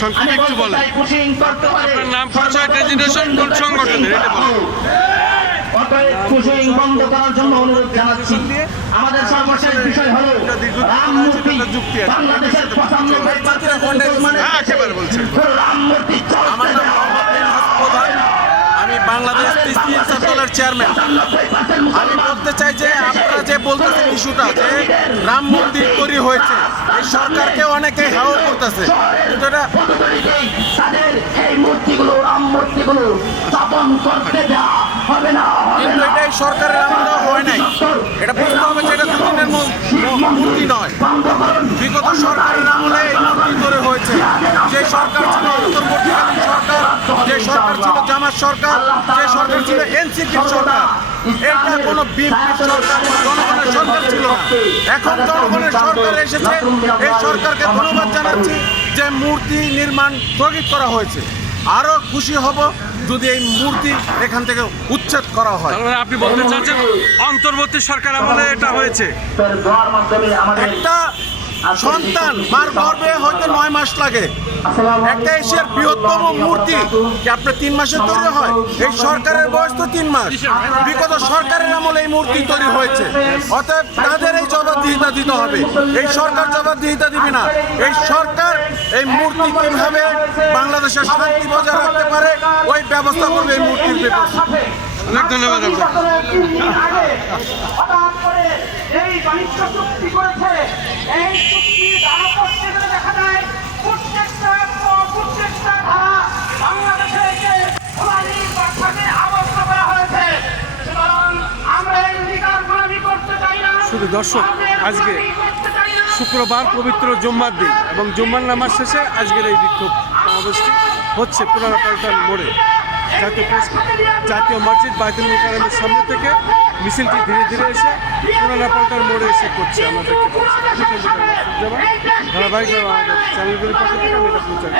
সংক্ষেপে একটু বলেন আপনার নাম, পরিচয়, ডেজিগনেশন, কোন সংগঠনের, এটা বলেন। বন্ধ করার জন্য অনুরোধ জানাচ্ছি। আমাদের সর্বশেষ বিষয় হলো রাম মূর্তি বাংলাদেশের 95% রাম মূর্তি আমার নাম মোহাম্মদ মিনহাজ প্রধান, আমি বাংলাদেশ তিস্তি ইনসাফ দলের চেয়ারম্যান। আমি বলতে চাই যে আপনারা যে বলতেছেন ইস্যুটা যে রাম মন্দির তৈরি হয়েছে, এই সরকারকে অনেকে হাও করতেছে, কিন্তু এটা তাদের এই মূর্তিগুলো রাম মূর্তিগুলো স্থাপন করতে দেওয়া হবে না। কিন্তু এটা এই সরকারের আমলে হয় নাই। এটা বুঝতে হবে যে এটা দুদিনের মূর্তি নয়, বিগত সরকারের আমলে এই মূর্তি তৈরি হয়েছে। যে সরকার ছিল অন্তর্বর্তীকালীন সরকার, যে সরকার ছিল জামাত সরকার, যে সরকার ছিল এনসিপির সরকার, এটা কোনো বিএনপির সরকার, জনগণের সরকার ছিল না। এখন জনগণের সরকার এসেছে, এই সরকারকে ধন্যবাদ জানাচ্ছি যে মূর্তি নির্মাণ স্থগিত করা হয়েছে। আরও খুশি হব যদি এই মূর্তি এখান থেকে উচ্ছেদ করা হয়। আপনি বলতে চাচ্ছেন অন্তর্বর্তী সরকার আমলে এটা হয়েছে? একটা সন্তান মার গর্ভে হয়তো 9 মাস লাগে, একটা এশিয়ার বৃহত্তম মূর্তি কি আপনার 3 মাসে তৈরি হয়? এই সরকারের বয়স তো 3 মাস, বিগত সরকারের আমলে এই মূর্তি তৈরি হয়েছে। অতএব তাদের এই জবাবদিহিতা দিতে হবে, এই সরকার জবাবদিহিতা দিবে না। এই সরকার এই মূর্তি কিভাবে বাংলাদেশের শান্তি বজায় রাখতে পারে ওই ব্যবস্থা করবে এই মূর্তির ব্যবস্থা। অনেক ধন্যবাদ এই বাণিজ্য চুক্তি করেছে, এই চুক্তির ধারা পড়তে গেলে দেখা যায় প্রত্যেকটা ধারা বাংলাদেশের বাচ্চাকে আবদ্ধ করা হয়েছে। সুতরাং আমরা এই অধিকার গোলামি করতে চাই না। শুধু দর্শক, আজকে শুক্রবার পবিত্র জুম্মার দিন এবং জুম্মার নামাজ শেষে আজকের এই বিক্ষোভ সমাবেশটি হচ্ছে পুরানা পল্টন মোড়ে জাতীয় মসজিদ বাইতুল মুকাররমের সামনে থেকে মিছিলটি ধীরে ধীরে এসে পুরানা পল্টন মোড়ে এসে করছে। আমরা দেখতে পাচ্ছি ধারাবাহিকভাবে আমাদের চ্যানেলগুলির পক্ষ থেকে আমি এটা প্রচার